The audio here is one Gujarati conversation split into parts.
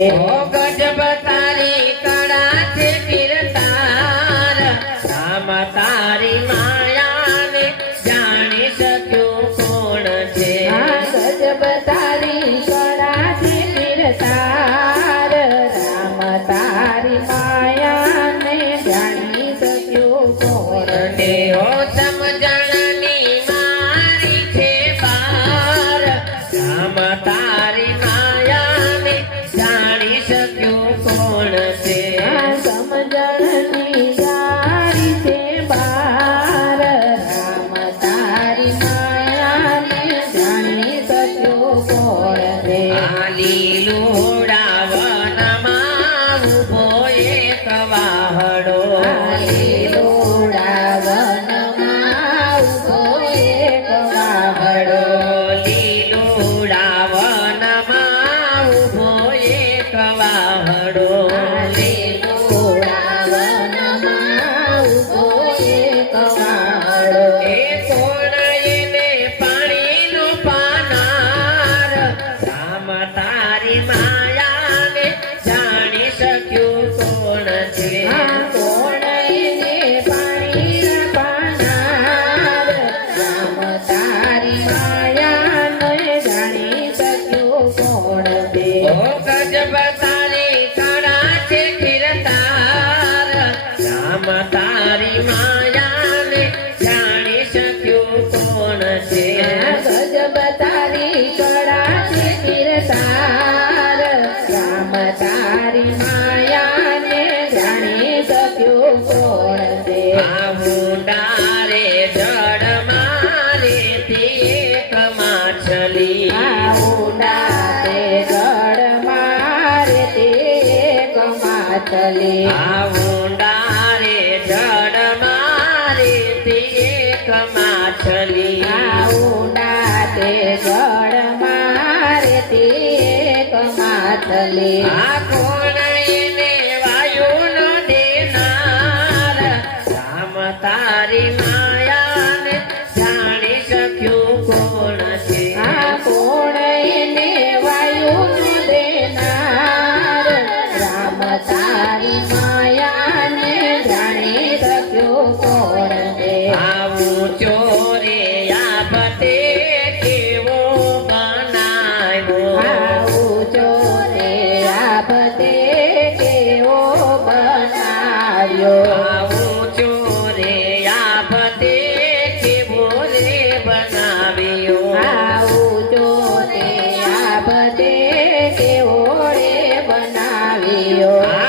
ગજબતારી કળા છે તીરતાર રામ તારી માયાને જાણી શક્યું કોણ છે? secreta. আমিও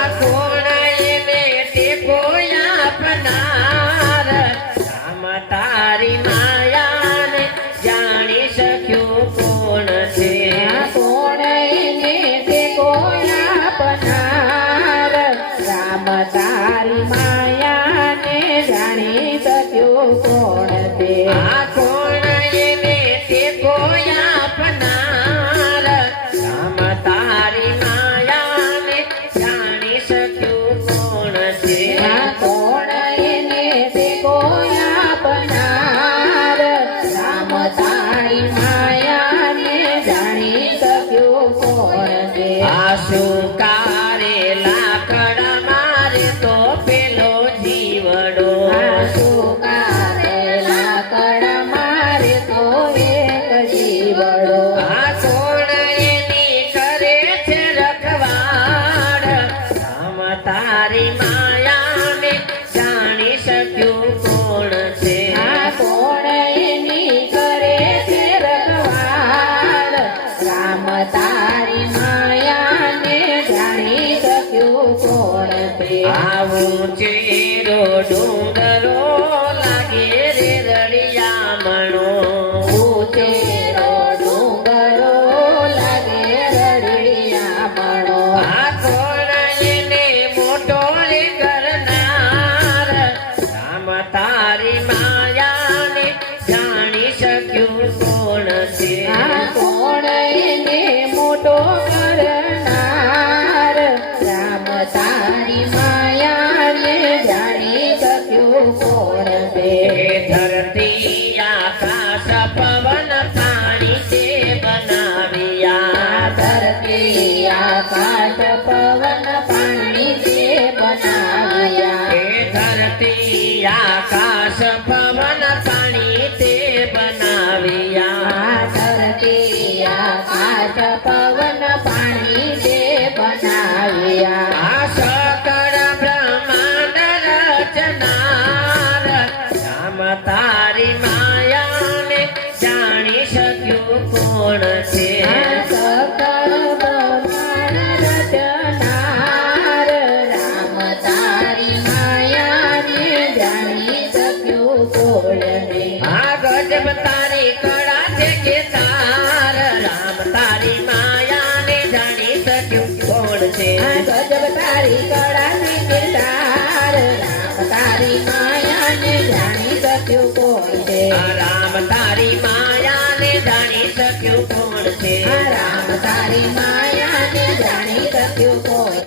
ડુંગરો जगात पवन पाणी से बनाया हे धरती आकाश पवन पाणी ते बनाविया. धरती आकाश पवन पाणी ते बनाविया. आशा તારી કળા છે કે તાર રામ તારી માયાને જાણી શક્યું કોણ છે? ગજબ તારી કળાની કિરદાર રામ તારી માયાને જાણી શક્યું કોણ છે? રામ તારી માયાને જાણી શક્યું કોણ છે? રામ તારી માયાને જાણી શક્યું કોણ